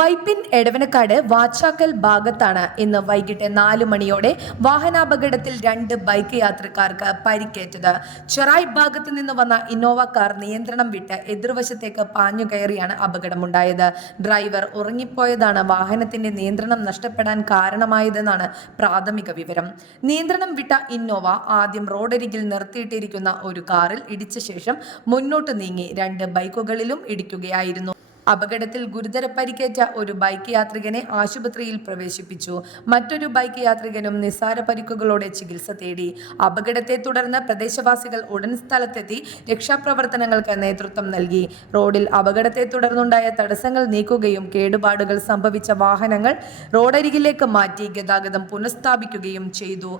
വൈപ്പിൻ എടവനക്കാട് വാച്ചാക്കൽ ഭാഗത്താണ് ഇന്ന് വൈകിട്ട് 4 മണിയോടെ വാഹനാപകടത്തിൽ 2 ബൈക്ക് യാത്രക്കാർക്ക് പരിക്കേറ്റത്. ചെറായി ഭാഗത്ത് നിന്ന് വന്ന ഇന്നോവ കാർ നിയന്ത്രണം വിട്ട് എതിർവശത്തേക്ക് പാഞ്ഞുകയറിയാണ് അപകടമുണ്ടായത്. ഡ്രൈവർ ഉറങ്ങിപ്പോയതാണ് വാഹനത്തിന്റെ നിയന്ത്രണം നഷ്ടപ്പെടാൻ കാരണമായതെന്നാണ് പ്രാഥമിക വിവരം. നിയന്ത്രണം വിട്ട ഇന്നോവ ആദ്യം റോഡരികിൽ നിർത്തിയിട്ടിരിക്കുന്ന ഒരു കാറിൽ ഇടിച്ച ശേഷം മുന്നോട്ട് നീങ്ങി 2 ബൈക്കുകളിലും ഇടിക്കുകയായിരുന്നു. അപകടത്തിൽ ഗുരുതര പരിക്കേറ്റ ഒരു ബൈക്ക് യാത്രികനെ ആശുപത്രിയിൽ പ്രവേശിപ്പിച്ചു. മറ്റൊരു ബൈക്ക് യാത്രികനും നിസ്സാര പരിക്കുകളോടെ ചികിത്സ തേടി. അപകടത്തെ തുടർന്ന് പ്രദേശവാസികൾ ഉടൻ സ്ഥലത്തെത്തി രക്ഷാപ്രവർത്തനങ്ങൾക്ക് നേതൃത്വം നൽകി. റോഡിൽ അപകടത്തെ തുടർന്നുണ്ടായ തടസ്സങ്ങൾ നീക്കുകയും കേടുപാടുകൾ സംഭവിച്ച വാഹനങ്ങൾ റോഡരികിലേക്ക് മാറ്റി ഗതാഗതം പുനഃസ്ഥാപിക്കുകയും ചെയ്തു.